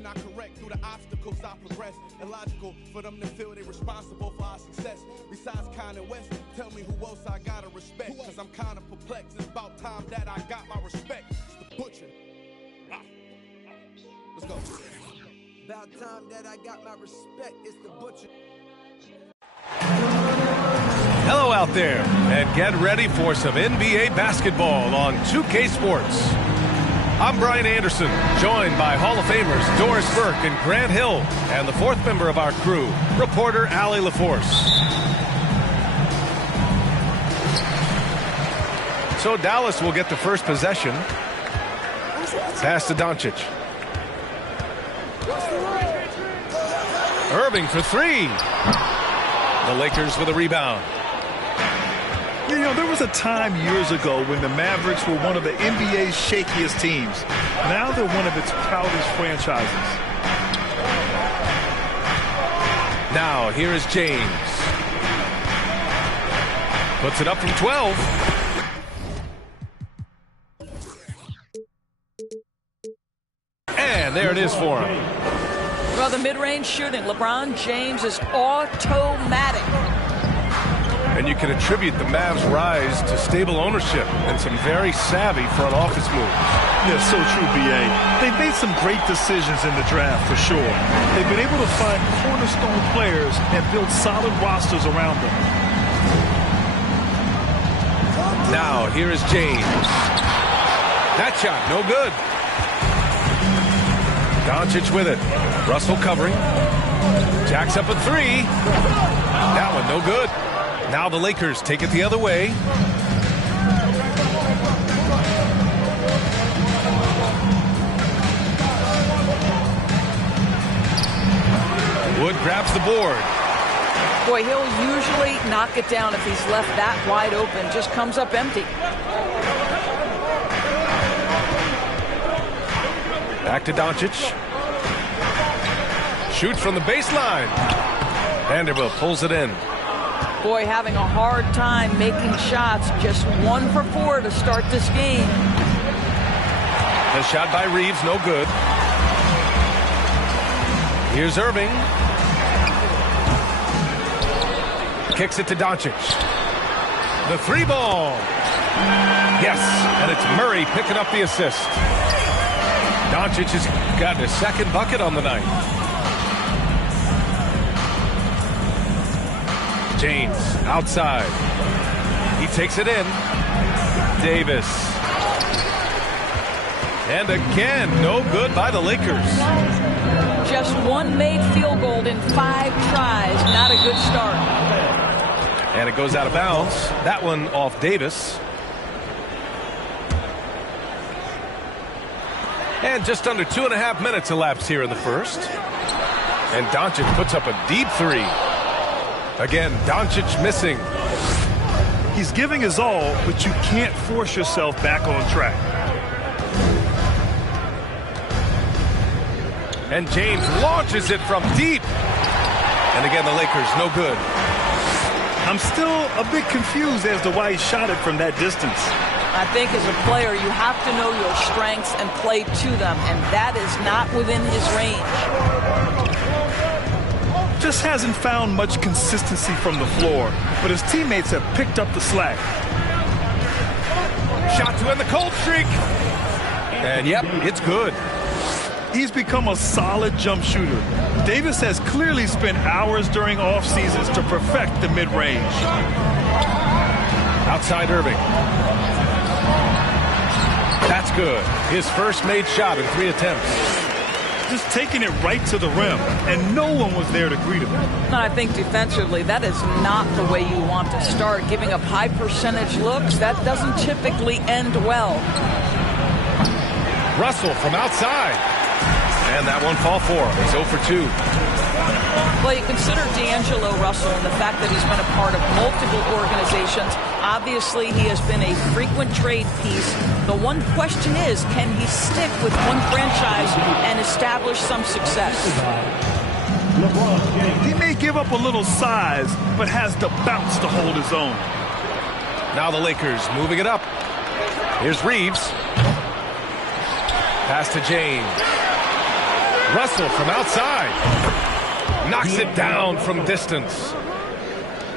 then I correct through the obstacles I progress. Illogical for them to feel they responsible for our success. Besides Kanye West, tell me who else I gotta respect. Cause I'm kinda perplexed, it's about time that I got my respect. It's the butcher. Let's go. About time that I got my respect, it's the butcher. Hello out there, and get ready for some NBA basketball on 2K Sports. I'm Brian Anderson, joined by Hall of Famers Doris Burke and Grant Hill, and the fourth member of our crew, reporter Allie LaForce. So Dallas will get the first possession. Pass to Doncic. Irving for three. The Lakers with a rebound. You know, there was a time years ago when the Mavericks were one of the NBA's shakiest teams. Now they're one of its proudest franchises. Now, here is James. Puts it up from 12. And there it is for him. Well, the mid-range shooting, LeBron James is automatic. And you can attribute the Mavs' rise to stable ownership and some very savvy front office moves. Yeah, so true, B.A. They've made some great decisions in the draft, for sure. They've been able to find cornerstone players and build solid rosters around them. Now, here is James. That shot, no good. Doncic with it. Russell covering. Jacks up a three. That one, no good. Now the Lakers take it the other way. Wood grabs the board. Boy, he'll usually knock it down if he's left that wide open. Just comes up empty. Back to Doncic. Shoots from the baseline. Vanderbilt pulls it in. Boy, having a hard time making shots. Just 1 for 4 to start this game. The shot by Reeves, no good. Here's Irving. Kicks it to Doncic. The three ball. Yes, and it's Murray picking up the assist. Doncic has gotten his second bucket on the night. James outside. He takes it in. Davis. And again, no good by the Lakers. Just one made field goal in 5 tries. Not a good start. And it goes out of bounds. That one off Davis. And just under 2.5 minutes elapsed here in the first. And Doncic puts up a deep three. Again, Doncic missing. He's giving his all, but you can't force yourself back on track. And James launches it from deep. And again, the Lakers, no good. I'm still a bit confused as to why he shot it from that distance. I think as a player, you have to know your strengths and play to them, and that is not within his range. Just hasn't found much consistency from the floor, but his teammates have picked up the slack. Shot to end the cold streak. And yep, it's good. He's become a solid jump shooter. Davis has clearly spent hours during off seasons to perfect the mid-range. Outside Irving. That's good. His first made shot in 3 attempts. Just taking it right to the rim, and no one was there to greet him. And I think defensively, that is not the way you want to start. Giving up high percentage looks, that doesn't typically end well. Russell from outside. And that one fall for him. He's 0 for 2. Well, you consider D'Angelo Russell and the fact that he's been a part of multiple organizations. Obviously, he has been a frequent trade piece. The one question is, can he stick with one franchise and establish some success? He may give up a little size, but has the bounce to hold his own. Now the Lakers moving it up. Here's Reeves. Pass to James. Russell from outside. Knocks it down from distance.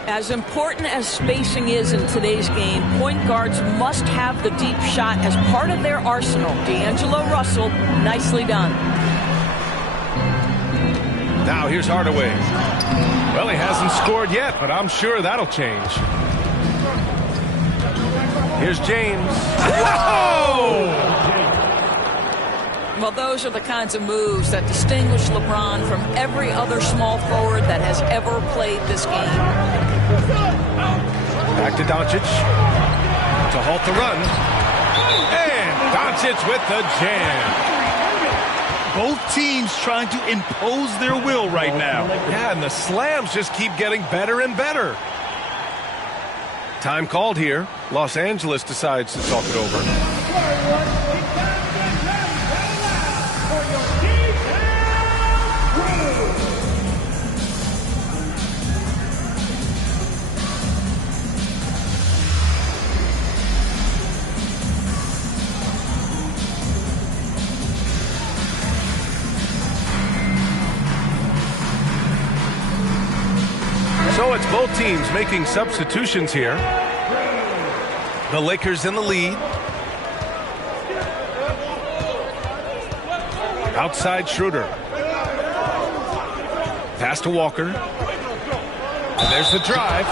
As important as spacing is in today's game, point guards must have the deep shot as part of their arsenal. D'Angelo Russell, nicely done. Now here's Hardaway. Well, he hasn't scored yet, but I'm sure that'll change. Here's James. Whoa! Well, those are the kinds of moves that distinguish LeBron from every other small forward that has ever played this game. Back to Doncic to halt the run. And Doncic with the jam. Both teams trying to impose their will right now. Yeah, and the slams just keep getting better and better. Time called here. Los Angeles decides to talk it over. So it's both teams making substitutions here. The Lakers in the lead. Outside Schroeder. Pass to Walker. And there's the drive.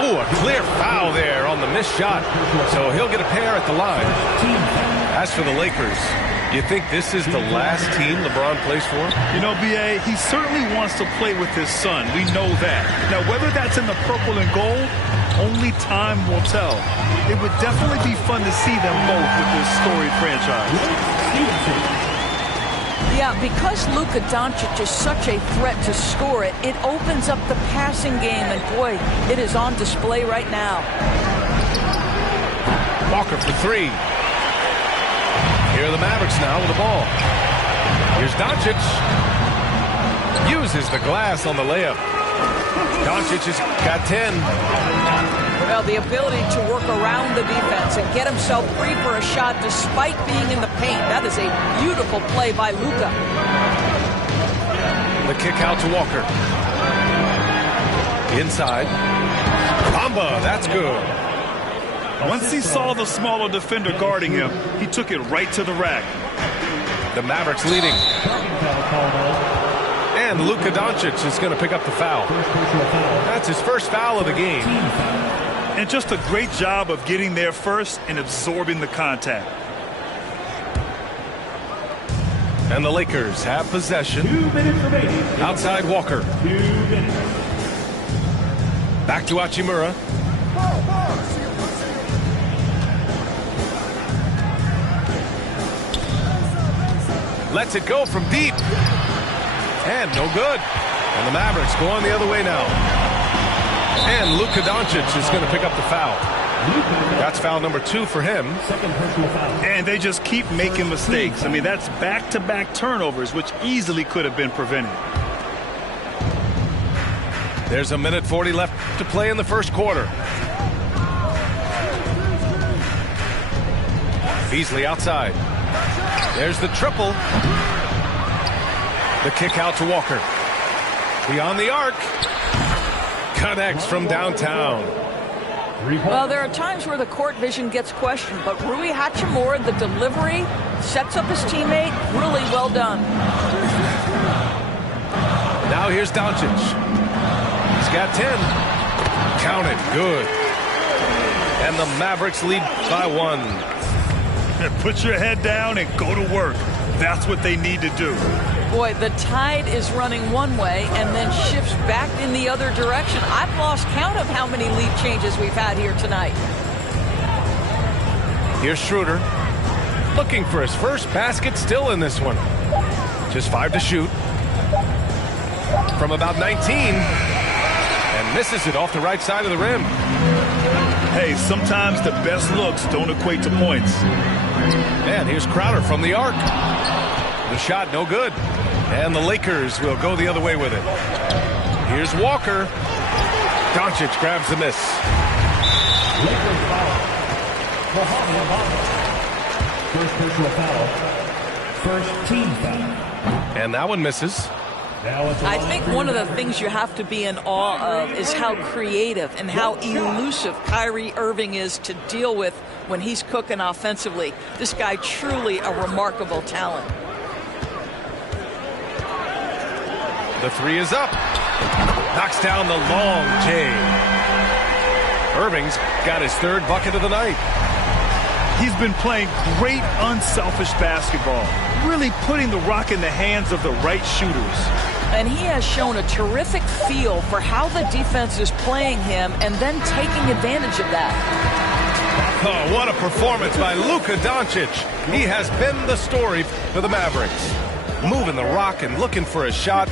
Oh, a clear foul there on the missed shot. So he'll get a pair at the line. As for the Lakers, you think this is the last team LeBron plays for? You know, B.A., he certainly wants to play with his son. We know that. Now, whether that's in the purple and gold, only time will tell. It would definitely be fun to see them both with this storied franchise. Yeah, because Luka Doncic is such a threat to score it, it opens up the passing game, and boy, it is on display right now. Walker for three. Here are the Mavericks now with the ball. Here's Doncic. Uses the glass on the layup. Doncic has got 10. Well, the ability to work around the defense and get himself free for a shot despite being in the paint. That is a beautiful play by Luka. The kick out to Walker. Inside. Bamba, that's good. Once he saw the smaller defender guarding him, he took it right to the rack. The Mavericks leading. And Luka Doncic is going to pick up the foul. That's his first foul of the game. And just a great job of getting there first and absorbing the contact. And the Lakers have possession. Outside Walker. Back to Hachimura. Lets it go from deep. And no good. And the Mavericks go on the other way now. And Luka Doncic is going to pick up the foul. That's foul number 2 for him. And they just keep making mistakes. I mean, that's back-to-back turnovers, which easily could have been prevented. There's a minute 40 left to play in the first quarter. Beasley outside. There's the triple. The kick out to Walker. Beyond the arc. Connects from downtown. Well, there are times where the court vision gets questioned, but Rui Hachimura, the delivery, sets up his teammate. Really well done. Now here's Doncic. He's got 10. Count it. Good. And the Mavericks lead by 1. Put your head down and go to work. That's what they need to do. Boy, the tide is running one way and then shifts back in the other direction. I've lost count of how many lead changes we've had here tonight. Here's Schroeder. Looking for his first basket, still in this one. Just 5 to shoot. From about 19. And misses it off the right side of the rim. Hey, sometimes the best looks don't equate to points. And here's Crowder from the arc. The shot no good. And the Lakers will go the other way with it. Here's Walker. Doncic grabs the miss. First personal foul. First team foul. And that one misses. I think one of the things you have to be in awe of is how creative and how elusive Kyrie Irving is to deal with when he's cooking offensively. This guy truly a remarkable talent. The three is up. Knocks down the long J. Irving's got his third bucket of the night. He's been playing great unselfish basketball, really putting the rock in the hands of the right shooters. And he has shown a terrific feel for how the defense is playing him and then taking advantage of that. Oh, what a performance by Luka Doncic. He has been the story for the Mavericks. Moving the rock and looking for a shot.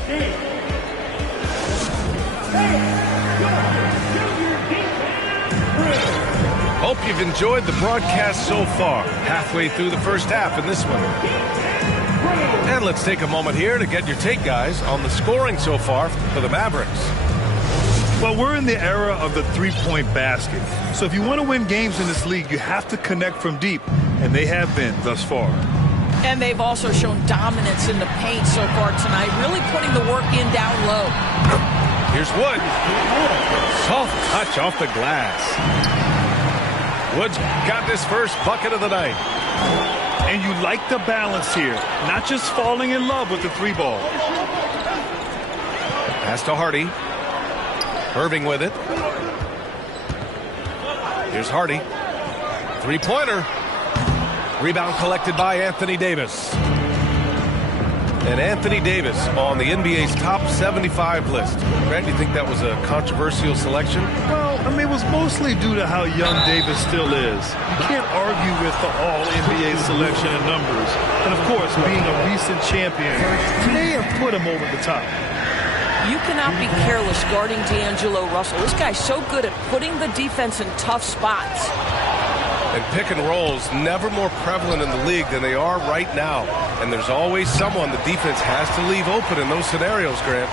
Hope you've enjoyed the broadcast so far. Halfway through the first half in this one. And let's take a moment here to get your take, guys, on the scoring so far for the Mavericks. Well, we're in the era of the three-point basket. So if you want to win games in this league, you have to connect from deep. And they have been thus far. And they've also shown dominance in the paint so far tonight, really putting the work in down low. Here's Wood. Soft touch off the glass. Wood's got his first bucket of the night. And you like the balance here, not just falling in love with the three ball. Pass to Hardy. Irving with it. Here's Hardy. Three-pointer. Rebound collected by Anthony Davis. And Anthony Davis on the NBA's top 75 list. Grant, you think that was a controversial selection? Well, I mean, it was mostly due to how young Davis still is. You can't argue with the all-NBA selection and numbers. And, of course, being a recent champion, may have put him over the top. You cannot be careless guarding D'Angelo Russell. This guy's so good at putting the defense in tough spots. And pick and rolls never more prevalent in the league than they are right now. And there's always someone the defense has to leave open in those scenarios, Grant.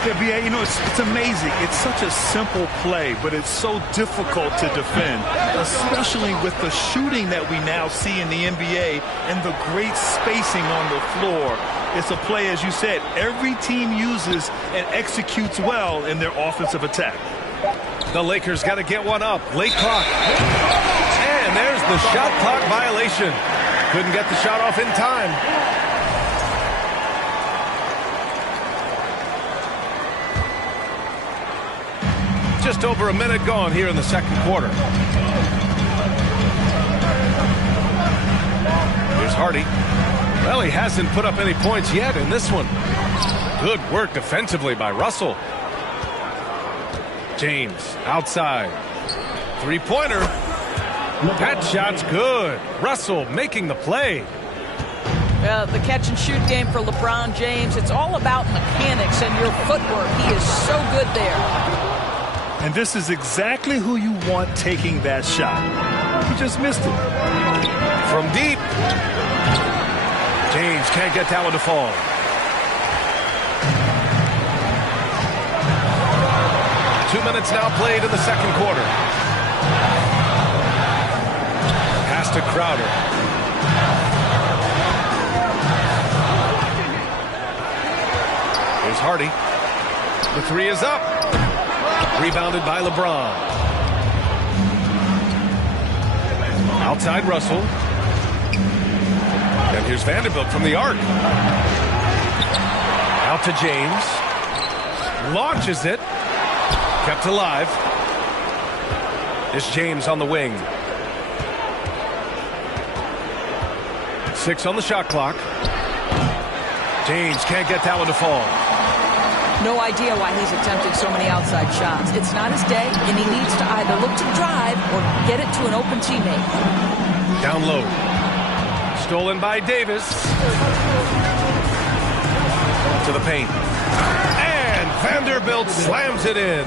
Yeah, B.A., you know, it's amazing. It's such a simple play, but it's so difficult to defend, especially with the shooting that we now see in the NBA and the great spacing on the floor. It's a play, as you said, every team uses and executes well in their offensive attack. The Lakers got to get one up. Late clock. And there's the shot clock violation. Couldn't get the shot off in time. Just over a minute gone here in the second quarter. Here's Hardy. Well, he hasn't put up any points yet in this one. Good work defensively by Russell. James outside. Three-pointer. That shot's good. Russell making the play. The catch-and-shoot game for LeBron James, it's all about mechanics and your footwork. He is so good there. And this is exactly who you want taking that shot. He just missed it. From deep. James can't get that one to fall. Two minutes now played in the second quarter. Pass to Crowder. Here's Hardy. The three is up. Rebounded by LeBron. Outside Russell. And here's Vanderbilt from the arc. Out to James. Launches it. Kept alive. It's James on the wing. 6 on the shot clock. James can't get that one to fall. No idea why he's attempting so many outside shots. It's not his day, and he needs to either look to drive or get it to an open teammate. Down low. Stolen by Davis. To the paint. And Vanderbilt slams it in.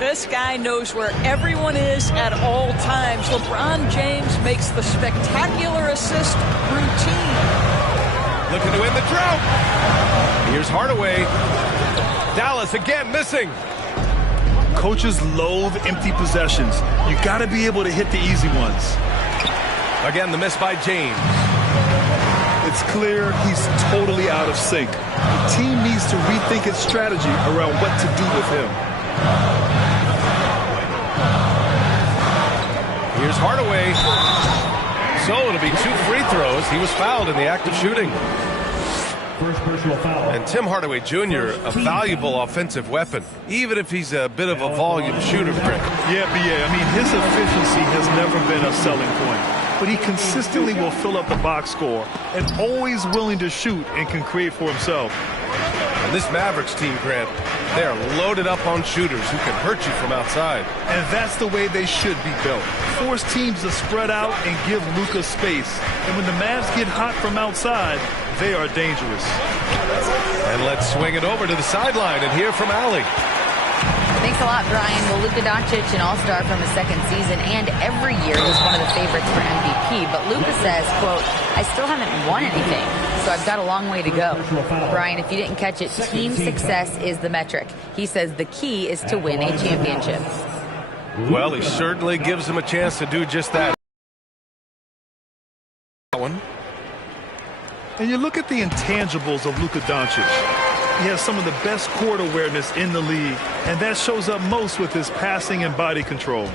This guy knows where everyone is at all times. LeBron James makes the spectacular assist routine. Looking to win the drought. Here's Hardaway. Dallas again missing. Coaches loathe empty possessions. You got to be able to hit the easy ones. Again, the miss by James. It's clear he's totally out of sync. The team needs to rethink its strategy around what to do with him. Here's Hardaway. So it'll be 2 free throws. He was fouled in the act of shooting. First personal foul. And Tim Hardaway Jr., a valuable offensive weapon, even if he's a bit of a volume shooter, Greg. Yeah, I mean, his efficiency has never been a selling point. But he consistently will fill up the box score and always willing to shoot and can create for himself. And this Mavericks team, Grant, they are loaded up on shooters who can hurt you from outside. And that's the way they should be built. Force teams to spread out and give Luka space. And when the Mavs get hot from outside, they are dangerous. And let's swing it over to the sideline and hear from Allie. Thanks a lot, Brian. Well, Luka Doncic, an all-star from his second season, and every year he's one of the favorites for MVP. But Luka says, quote, I still haven't won anything, so I've got a long way to go. Brian, if you didn't catch it, team success is the metric. He says the key is to win a championship. Well, he certainly gives him a chance to do just that. And you look at the intangibles of Luka Doncic. He has some of the best court awareness in the league, and that shows up most with his passing and body control.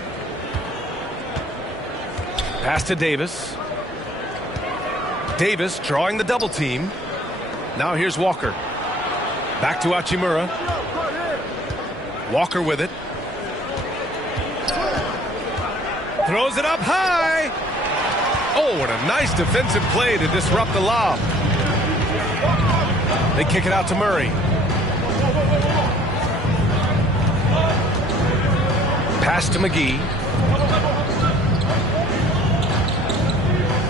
Pass to Davis. Davis drawing the double team. Now here's Walker. Back to Hachimura. Walker with it. Throws it up high. Oh, what a nice defensive play to disrupt the lob. They kick it out to Murray. Pass to McGee.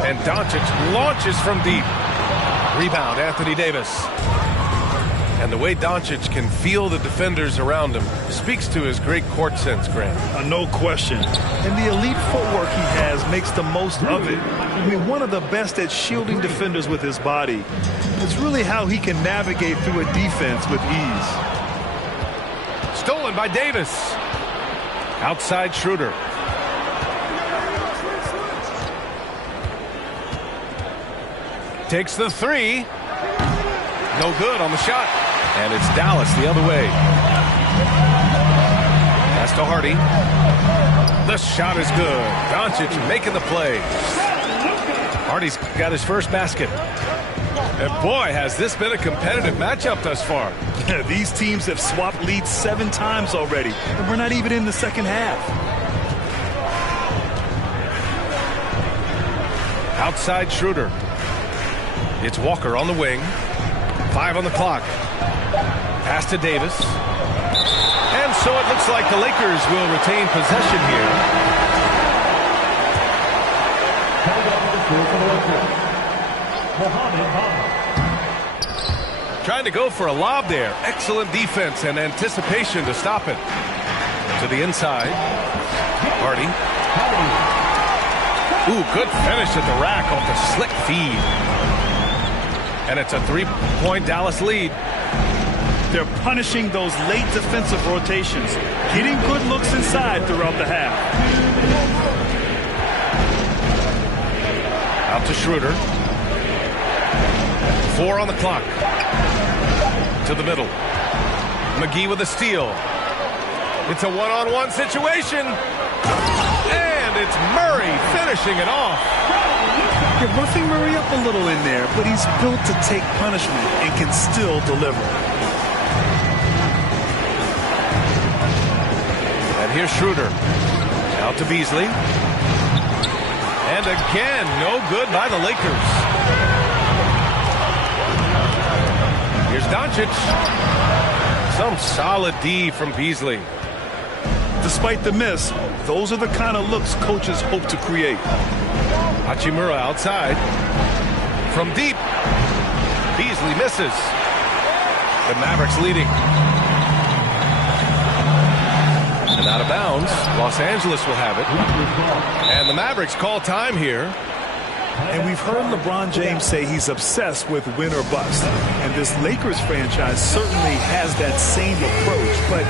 And Doncic launches from deep. Rebound, Anthony Davis. And the way Doncic can feel the defenders around him speaks to his great court sense, Grant. No question. And the elite footwork he has makes the most of it. I mean, one of the best at shielding defenders with his body. It's really how he can navigate through a defense with ease. Stolen by Davis. Outside Schroeder. Takes the three. No good on the shot. And it's Dallas the other way. Pass to Hardy. The shot is good. Doncic making the play. Hardy's got his first basket. And boy, has this been a competitive matchup thus far. These teams have swapped leads 7 times already, and we're not even in the second half. Outside Schroeder. It's Walker on the wing. 5 on the clock. Pass to Davis. And so it looks like the Lakers will retain possession here. Trying to go for a lob there. Excellent defense and anticipation to stop it. To the inside. Hardy. Ooh, good finish at the rack off the slick feed. And it's a 3-point Dallas lead. They're punishing those late defensive rotations, getting good looks inside throughout the half. Out to Schroeder. 4 on the clock. To the middle. McGee with a steal. It's a one-on-one situation. And it's Murray finishing it off. You're roughing Murray up a little in there, but he's built to take punishment and can still deliver. And here's Schroeder. Out to Beasley. And again, no good by the Lakers. Here's Doncic. Some solid D from Beasley. Despite the miss, those are the kind of looks coaches hope to create. Hachimura outside. From deep. Beasley misses. The Mavericks leading. And out of bounds. Los Angeles will have it. And the Mavericks call time here. And we've heard LeBron James say he's obsessed with win or bust. And this Lakers franchise certainly has that same approach. But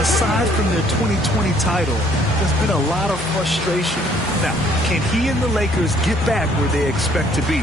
aside from their 2020 title, there's been a lot of frustration. Now, can he and the Lakers get back where they expect to be?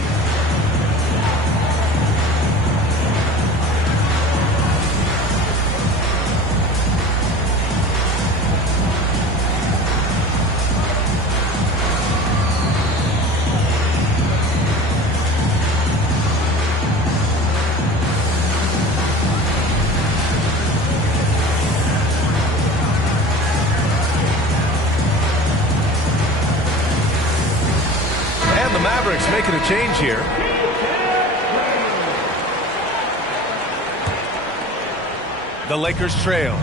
making a change here. The Lakers trail.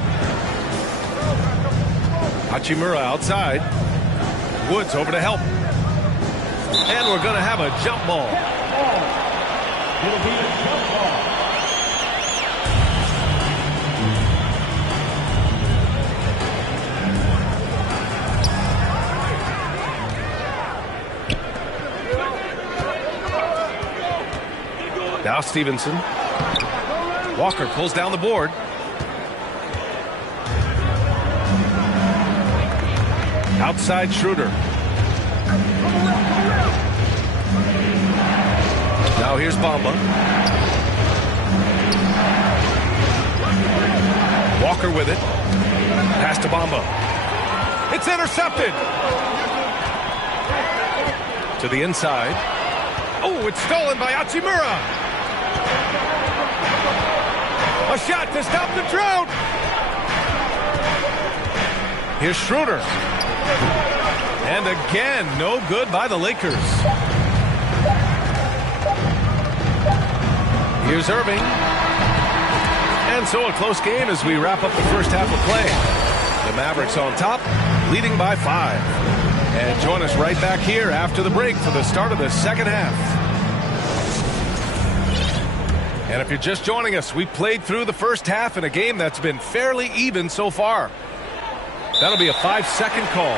Hachimura outside. Woods over to help. And we're going to have a jump ball. It'll be a jump ball. Now Stevenson. Walker pulls down the board. Outside Schroeder. Now here's Bamba. Walker with it. Pass to Bamba. It's intercepted. To the inside. Oh, it's stolen by Hachimura. A shot to stop the drought. Here's Schroeder. And again, no good by the Lakers. Here's Irving. And so a close game as we wrap up the first half of play. The Mavericks on top, leading by 5. And join us right back here after the break for the start of the second half. And if you're just joining us, we played through the first half in a game that's been fairly even so far. That'll be a 5-second call.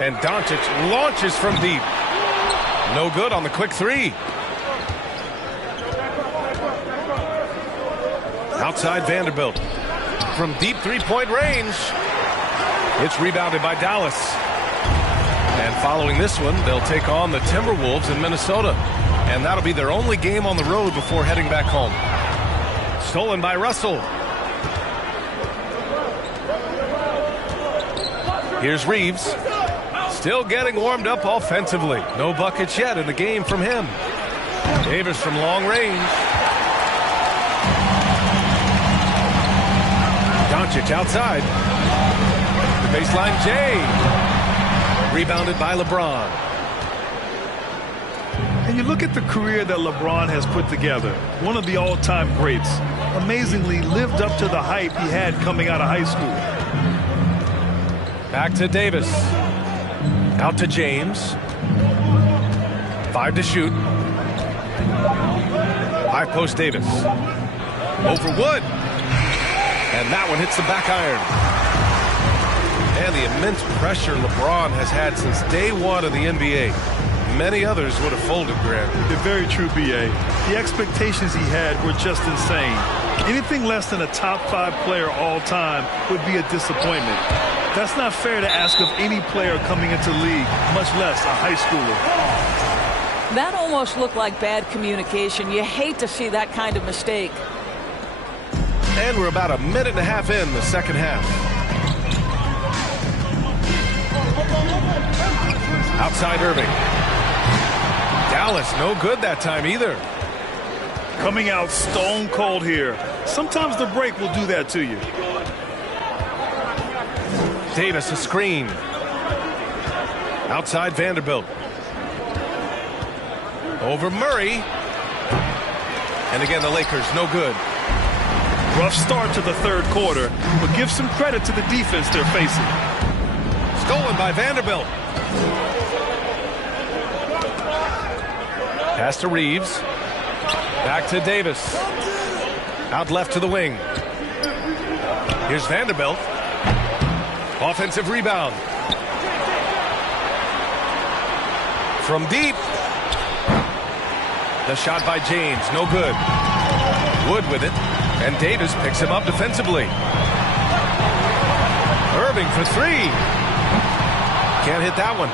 And Doncic launches from deep. No good on the quick three. Outside Vanderbilt. From deep three-point range. It's rebounded by Dallas. And following this one, they'll take on the Timberwolves in Minnesota. And that'll be their only game on the road before heading back home. Stolen by Russell. Here's Reeves. Still getting warmed up offensively. No buckets yet in the game from him. Davis from long range. Doncic outside. The baseline Jay. Rebounded by LeBron. And you look at the career that LeBron has put together. One of the all-time greats. Amazingly lived up to the hype he had coming out of high school. Back to Davis. Out to James. 5 to shoot. High post Davis. Over Wood. And that one hits the back iron. And the immense pressure LeBron has had since day one of the NBA. Many others would have folded, Grant. They're very true, B.A. The expectations he had were just insane. Anything less than a top 5 player all time would be a disappointment. That's not fair to ask of any player coming into league, much less a high schooler. That almost looked like bad communication. You hate to see that kind of mistake. And we're about a minute and a half in the second half. Outside Irving. Dallas no good that time either. Coming out stone cold here. Sometimes the break will do that to you. Davis a screen. Outside Vanderbilt. Over Murray. And again the Lakers no good. Rough start to the third quarter, but give some credit to the defense they're facing. Stolen by Vanderbilt. Pass to Reeves. Back to Davis. Out left to the wing. Here's Vanderbilt. Offensive rebound. From deep. The shot by James, no good. Wood with it. And Davis picks him up defensively. Irving for 3. Can't hit that one.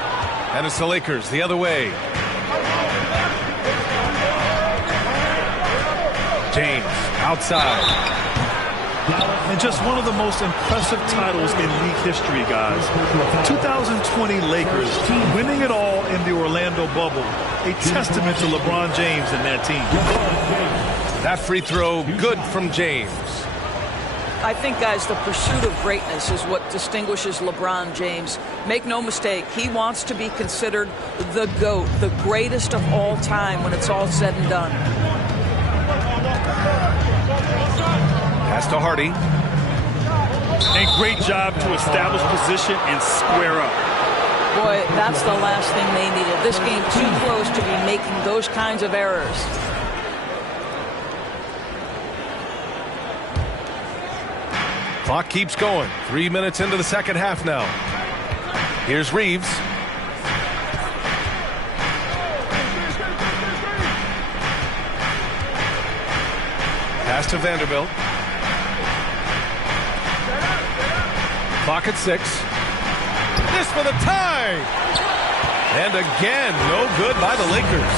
And it's the Lakers the other way. James outside. And just one of the most impressive titles in league history, guys. 2020 Lakers winning it all in the Orlando bubble. A testament to LeBron James and that team. That free throw good from James. I think, guys, the pursuit of greatness is what distinguishes LeBron James. Make no mistake, he wants to be considered the GOAT, the greatest of all time when it's all said and done. Pass to Hardy. A great job to establish position and square up. Boy, that's the last thing they needed. This game too close to be making those kinds of errors. Clock keeps going. 3 minutes into the second half now. Here's Reeves. Pass to Vanderbilt. Clock at 6. This for the tie. And again, no good by the Lakers.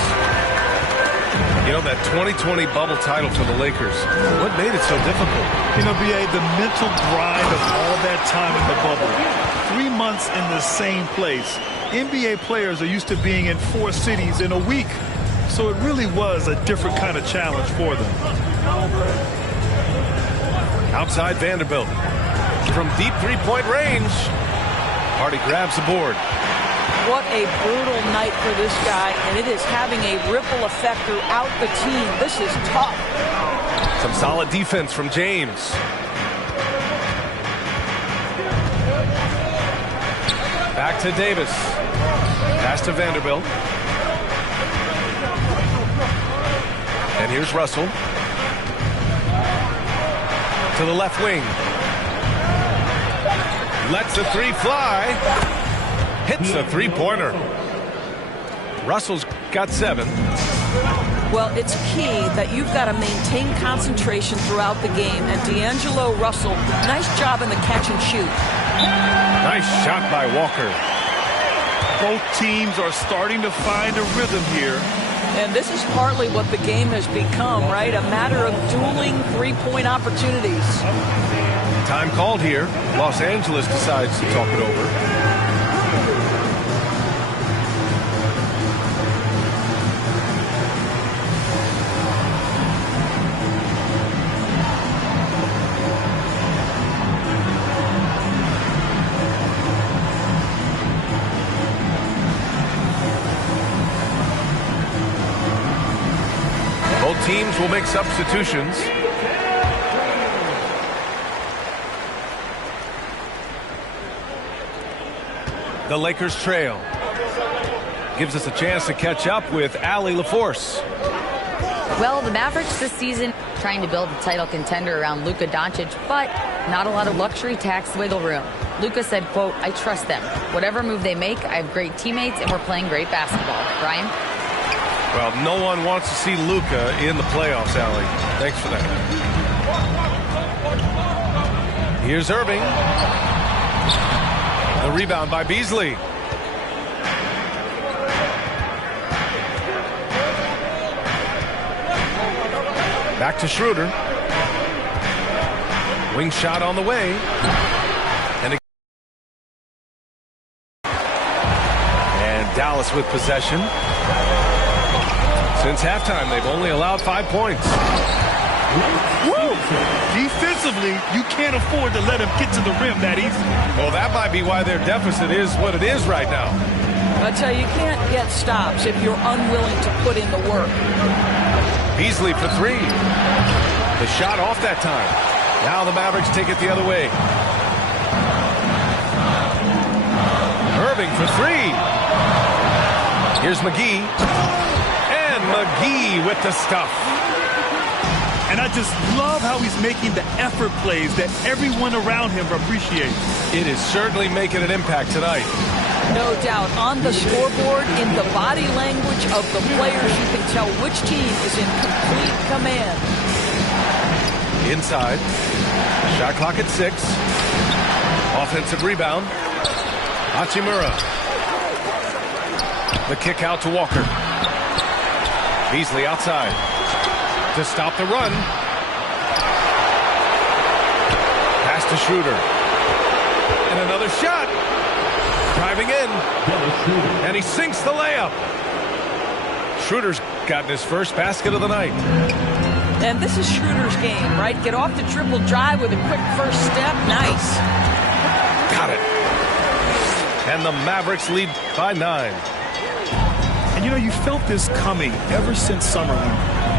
You know, that 2020 bubble title for the Lakers, what made it so difficult? You know, B.A., the mental grind of all that time in the bubble. 3 months in the same place. NBA players are used to being in 4 cities in a week. So it really was a different kind of challenge for them. Outside Vanderbilt. From deep three-point range. Hardy grabs the board. What a brutal night for this guy, and it is having a ripple effect throughout the team. This is tough. Some solid defense from James. Back to Davis. Pass to Vanderbilt. And here's Russell. To the left wing. Lets the three fly. Hits a three-pointer. Russell's got 7. Well, it's key that you've got to maintain concentration throughout the game. And D'Angelo Russell, nice job in the catch and shoot. Nice shot by Walker. Both teams are starting to find a rhythm here. And this is partly what the game has become, right? A matter of dueling three-point opportunities. Time called here. Los Angeles decides to talk it over. Both teams will make substitutions. The Lakers trail. Gives us a chance to catch up with Allie LaForce. Well, the Mavericks this season trying to build a title contender around Luka Doncic, but not a lot of luxury tax wiggle room. Luka said, quote, "I trust them. Whatever move they make, I have great teammates and we're playing great basketball." Brian? Well, no one wants to see Luka in the playoffs, Allie. Thanks for that. Here's Irving. The rebound by Beasley. Back to Schroeder. Wing shot on the way. And Dallas with possession. Since halftime, they've only allowed 5 points. Woo! Defensively, you can't afford to let him get to the rim that easy. Well, that might be why their deficit is what it is right now. I tell you, you can't get stops if you're unwilling to put in the work. Beasley for 3. The shot off that time. Now the Mavericks take it the other way. Irving for 3. Here's McGee. And McGee with the stuff. And I just love how he's making the effort plays that everyone around him appreciates. It is certainly making an impact tonight. No doubt. On the scoreboard, in the body language of the players, you can tell which team is in complete command. Inside. Shot clock at 6. Offensive rebound. Hachimura. The kick out to Walker. Beasley outside. To stop the run. Pass to Schroeder. And another shot. Driving in. And he sinks the layup. Schroeder's gotten his first basket of the night. And this is Schroeder's game, right? Get off the dribble drive with a quick first step. Nice. Got it. And the Mavericks lead by 9. And you know, you felt this coming ever since summer league.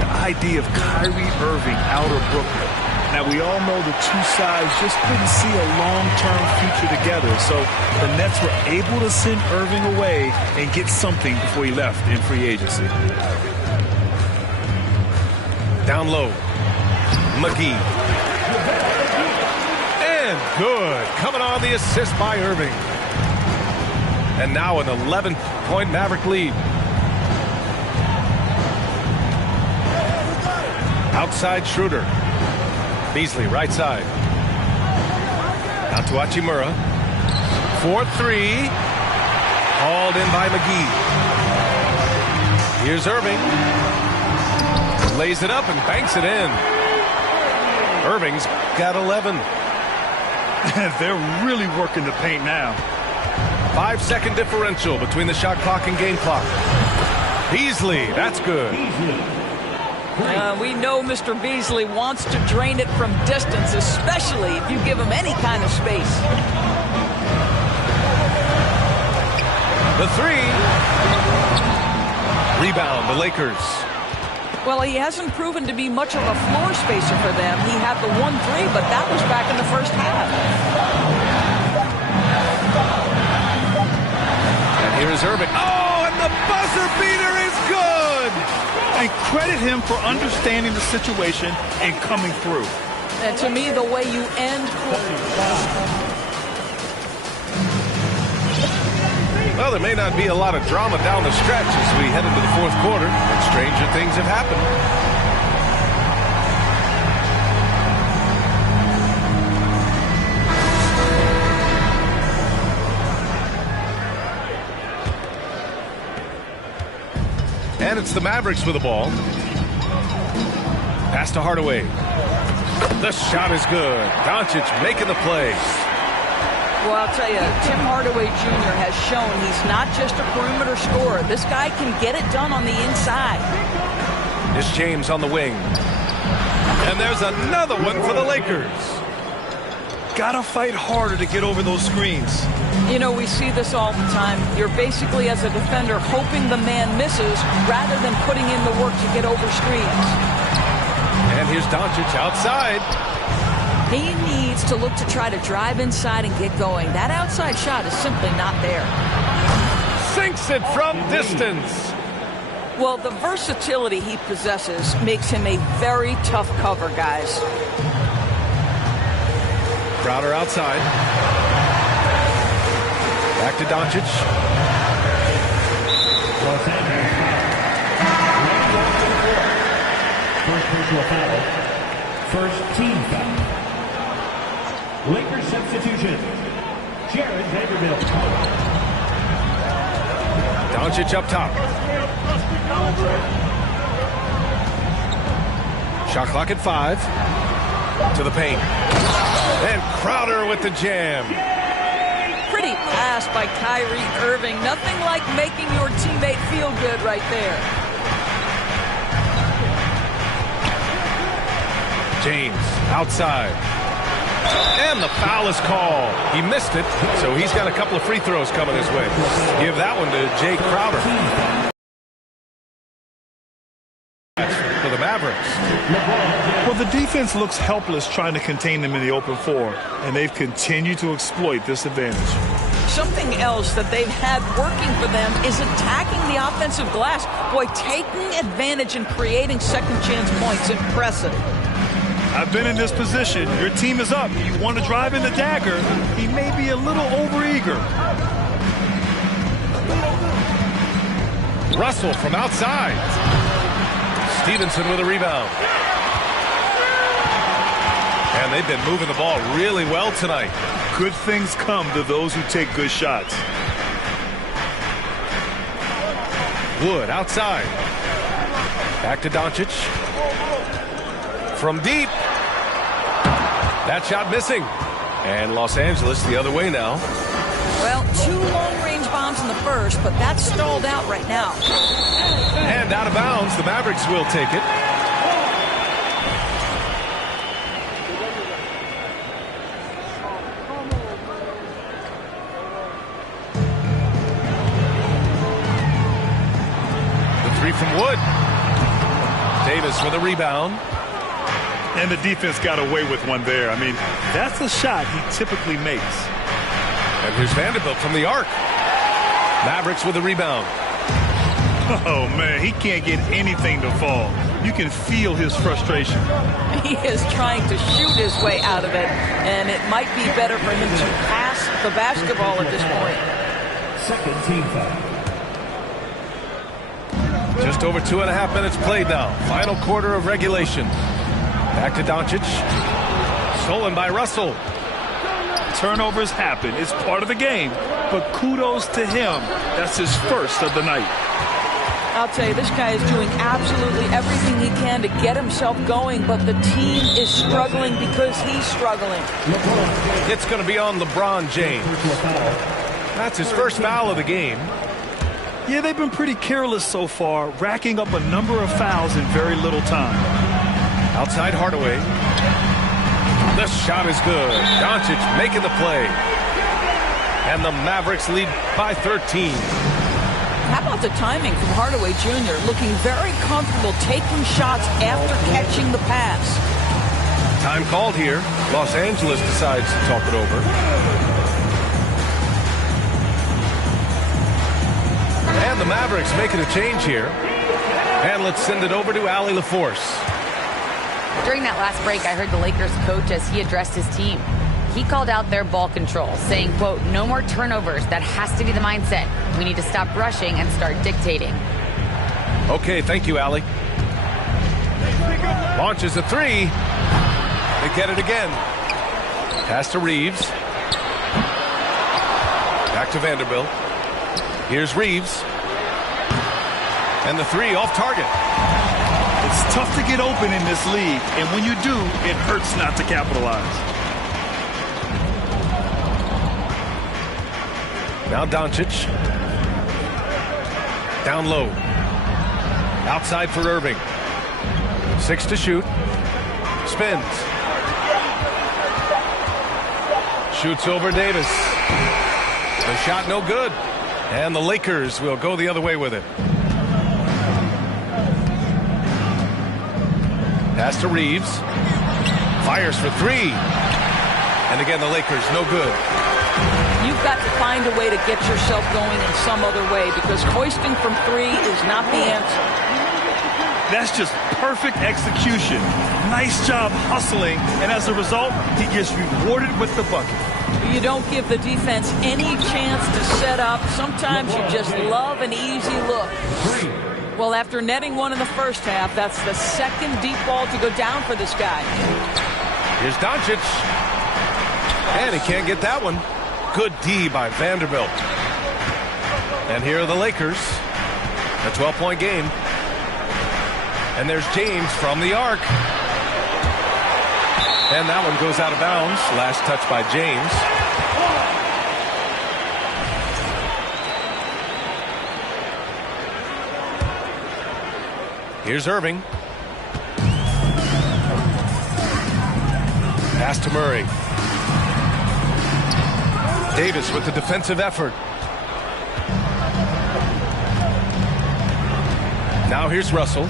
The idea of Kyrie Irving out of Brooklyn. Now, we all know the two sides just couldn't see a long-term future together. So the Nets were able to send Irving away and get something before he left in free agency. Down low. McGee. And good. Coming on the assist by Irving. And now an 11-point Maverick lead. Outside Schroeder. Beasley, right side. Out to Hachimura. 4-3. Hauled in by McGee. Here's Irving. Lays it up and banks it in. Irving's got 11. They're really working the paint now. 5-second differential between the shot clock and game clock. Beasley, that's good. We know Mr. Beasley wants to drain it from distance, especially if you give him any kind of space. The 3. Rebound, the Lakers. Well, he hasn't proven to be much of a floor spacer for them. He had the 1-3, but that was back in the first half. And here's Irving. Oh, and the buzzer beater is good! And credit him for understanding the situation and coming through. And to me, the way you end... Well, there may not be a lot of drama down the stretch as we head into the fourth quarter, but stranger things have happened. And it's the Mavericks with the ball. Pass to Hardaway. The shot is good. Doncic making the play. Well, I'll tell you, Tim Hardaway Jr. has shown he's not just a perimeter scorer. This guy can get it done on the inside. It's James on the wing. And there's another one for the Lakers. Gotta fight harder to get over those screens. You know, we see this all the time. You're basically, as a defender, hoping the man misses rather than putting in the work to get over screens. And here's Doncic outside. He needs to look to try to drive inside and get going. That outside shot is simply not there. Sinks it from distance. Well, the versatility he possesses makes him a very tough cover, guys. Crowder outside. Back to Doncic. Los Angeles foul. First personal foul. First team foul. Lakers substitution. Jared Vanderbilt. Doncic up top. Shot clock at 5. To the paint. And Crowder with the jam. Pretty pass by Kyrie Irving. Nothing like making your teammate feel good right there. James outside. And the foul is called. He missed it, so he's got a couple of free throws coming his way. Give that one to Jay Crowder. For the Mavericks. Well, the defense looks helpless trying to contain them in the open floor, and they've continued to exploit this advantage. Something else that they've had working for them is attacking the offensive glass. Boy, taking advantage and creating second chance points. Impressive. I've been in this position. Your team is up. You want to drive in the dagger. He may be a little overeager. Russell from outside. Stevenson with a rebound. And they've been moving the ball really well tonight. Good things come to those who take good shots. Wood outside. Back to Doncic. From deep. That shot missing. And Los Angeles the other way now. Well, 2 long-range bombs in the first, but that's stalled out right now. And out of bounds, the Mavericks will take it. Three from Wood. Davis with a rebound. And the defense got away with one there. I mean, that's a shot he typically makes. And here's Vanderbilt from the arc. Mavericks with a rebound. Oh, man, he can't get anything to fall. You can feel his frustration. He is trying to shoot his way out of it, and it might be better for him to pass the basketball at this point. Second team foul. Just over 2.5 minutes played now. Final quarter of regulation. Back to Doncic. Stolen by Russell. Turnovers happen. It's part of the game. But kudos to him. That's his first of the night. I'll tell you, this guy is doing absolutely everything he can to get himself going, but the team is struggling because he's struggling. It's going to be on LeBron James. That's his first foul of the game. Yeah, they've been pretty careless so far, racking up a number of fouls in very little time. Outside Hardaway. The shot is good. Doncic making the play. And the Mavericks lead by 13. How about the timing from Hardaway Jr. looking very comfortable taking shots after catching the pass. Time called here. Los Angeles decides to talk it over. And the Mavericks making a change here. And let's send it over to Allie LaForce. During that last break, I heard the Lakers coach as he addressed his team. He called out their ball control, saying, quote, no more turnovers. That has to be the mindset. We need to stop rushing and start dictating. Okay, thank you, Allie. Launches a three. They get it again. Pass to Reeves. Back to Vanderbilt. Here's Reeves. And the three off target. It's tough to get open in this league, and when you do, it hurts not to capitalize. Now Doncic. Down low. Outside for Irving. 6 to shoot. Spins. Shoots over Davis. The shot no good. And the Lakers will go the other way with it. Pass to Reeves. Fires for three. And again, the Lakers no good. You've got to find a way to get yourself going in some other way, because hoisting from three is not the answer. That's just perfect execution. Nice job hustling, and as a result, he gets rewarded with the bucket. You don't give the defense any chance to set up. Sometimes you just love an easy look. Well, after netting one in the first half, that's the second deep ball to go down for this guy. Here's Doncic. And he can't get that one. Good D by Vanderbilt. And here are the Lakers. A 12-point game. And there's James from the arc. And that one goes out of bounds. Last touch by James. Here's Irving. Pass to Murray. Davis with the defensive effort. Now here's Russell.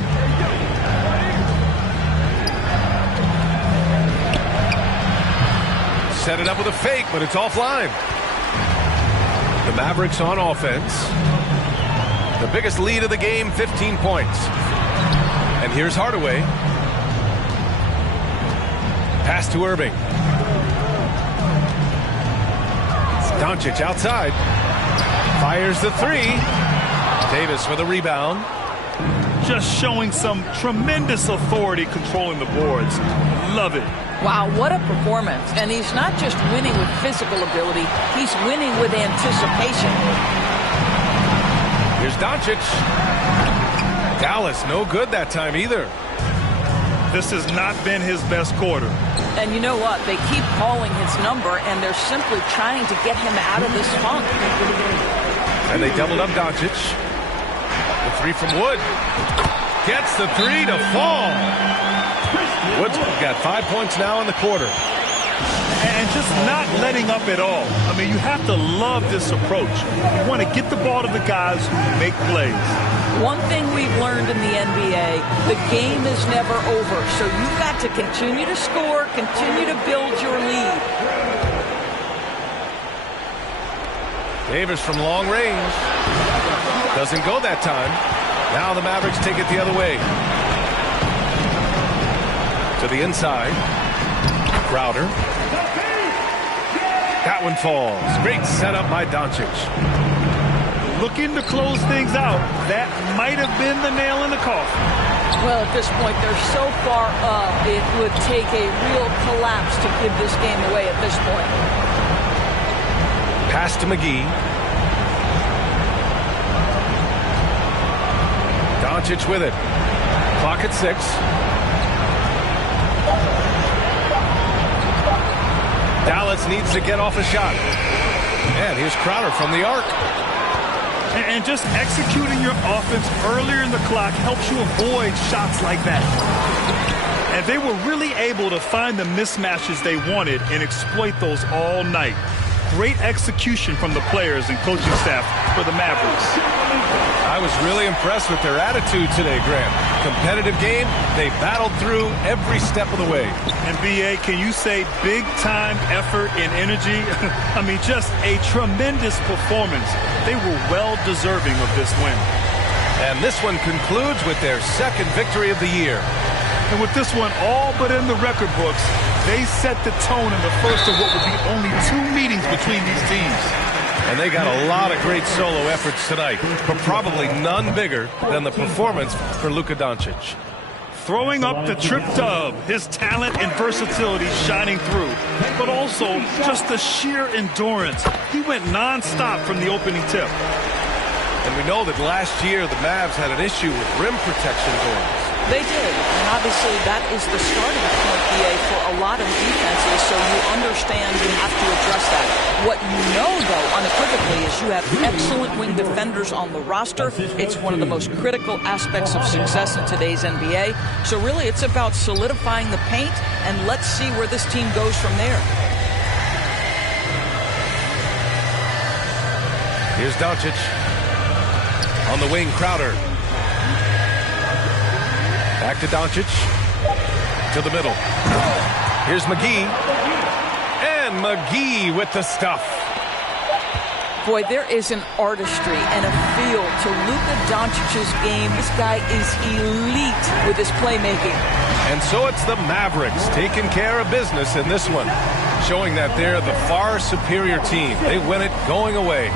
Set it up with a fake, but it's offline. The Mavericks on offense. The biggest lead of the game, 15 points. And here's Hardaway. Pass to Irving. Doncic outside. Fires the three. Davis with a rebound. Just showing some tremendous authority controlling the boards. Love it. Wow, what a performance. And he's not just winning with physical ability, he's winning with anticipation. Here's Doncic. Dallas, no good that time either. This has not been his best quarter. And you know what? They keep calling his number, and they're simply trying to get him out of this funk. And they doubled up Doncic. The three from Wood. Gets the three to fall. Wood's got 5 points now in the quarter. And just not letting up at all. I mean, you have to love this approach. You want to get the ball to the guys who make plays. One thing we've learned in the NBA, the game is never over. So you've got to continue to score, continue to build your lead. Davis from long range. Doesn't go that time. Now the Mavericks take it the other way. To the inside. Crowder. That one falls. Great setup by Doncic. Looking to close things out. That might have been the nail in the coffin. Well, at this point, they're so far up, it would take a real collapse to give this game away at this point. Pass to McGee. Doncic with it. Clock at 6. Dallas needs to get off a shot. And here's Crowder from the arc. And just executing your offense earlier in the clock helps you avoid shots like that. And they were really able to find the mismatches they wanted and exploit those all night. Great execution from the players and coaching staff for the Mavericks. I was really impressed with their attitude today, Grant. Competitive game, they battled through every step of the way. And B.A., can you say big-time effort and energy? I mean, just a tremendous performance. They were well-deserving of this win. And this one concludes with their second victory of the year. And with this one all but in the record books, they set the tone in the first of what would be only 2 meetings between these teams. And they got a lot of great solo efforts tonight, but probably none bigger than the performance for Luka Doncic. Throwing up the trip dub, his talent and versatility shining through, but also just the sheer endurance. He went nonstop from the opening tip. And we know that last year the Mavs had an issue with rim protection going. They did, and obviously that is the starting point, BA, for a lot of defenses, so you understand you have to address that. What you know, though, unequivocally, is you have excellent wing defenders on the roster. It's one of the most critical aspects of success in today's NBA. So really, it's about solidifying the paint, and let's see where this team goes from there. Here's Doncic. On the wing, Crowder. Back to Doncic. To the middle. Here's McGee. And McGee with the stuff. Boy, there is an artistry and a feel to Luka Doncic's game. This guy is elite with his playmaking. And so it's the Mavericks taking care of business in this one, showing that they're the far superior team. They win it going away.